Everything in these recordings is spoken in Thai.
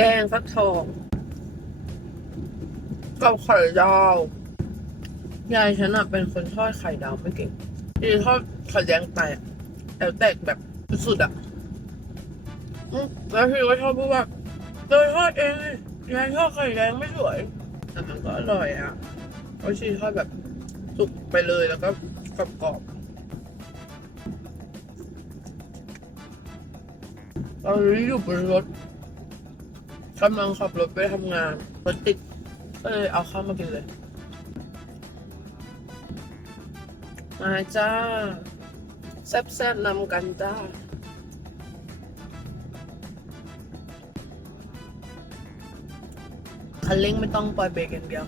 แกงฟักทองกับไข่ดาวยายฉันอะเป็นคนทอดไข่ดาวไม่เก่งที่ทอดไข่แดงแตกแต่แตกแบบสุดๆอะแล้วพี่ก็ชอบพูดว่าเลยทอดเองยายทอดไข่แดงไม่สวยแต่มันก็อร่อยอะเพราะชีทอดแบบสุกไปเลยแล้วก็กรอบๆตอนนี้อยู่บนรถ กำลังขับรถไปทำงานรถติดก็เลยเอาข้าวมากินเลย มาจ้า แซ่บๆนำกันจ้าคันเร่งไม่ต้องปล่อยเบรกอย่างเดียว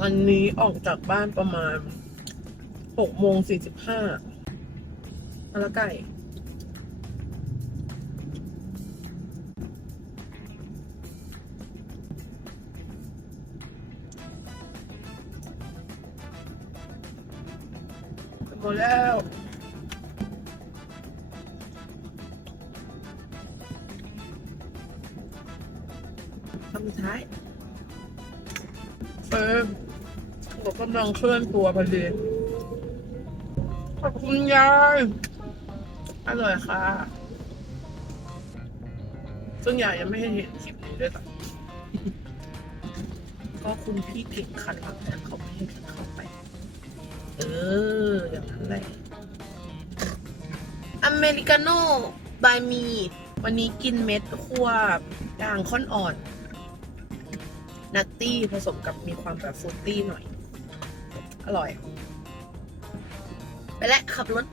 วันนี้ออกจากบ้านประมาณหกโมงสี่สิบห้ามาละไก่ มดแล้วคำสุดท้ายเฟิร์มเรากำลังเคลื่อนตัวพอดีขอบคุณยายอร่อยค่ะ ซึ่งยายยังไม่ให้เห็นคลิปนี้ด้วยซ้ำก็คุณพี่เก่งขัดหลังฉันเขาไม่ให้ฉันเข้าไป เออ อย่างนั้นแหละอเมริกาโน่บายมี วันนี้กินเม็ดคั่วด่างค่อนอ่อน นัตตี้ผสมกับมีความแบบฟรุตตี้หน่อย อร่อย ไปแล้วขับรถ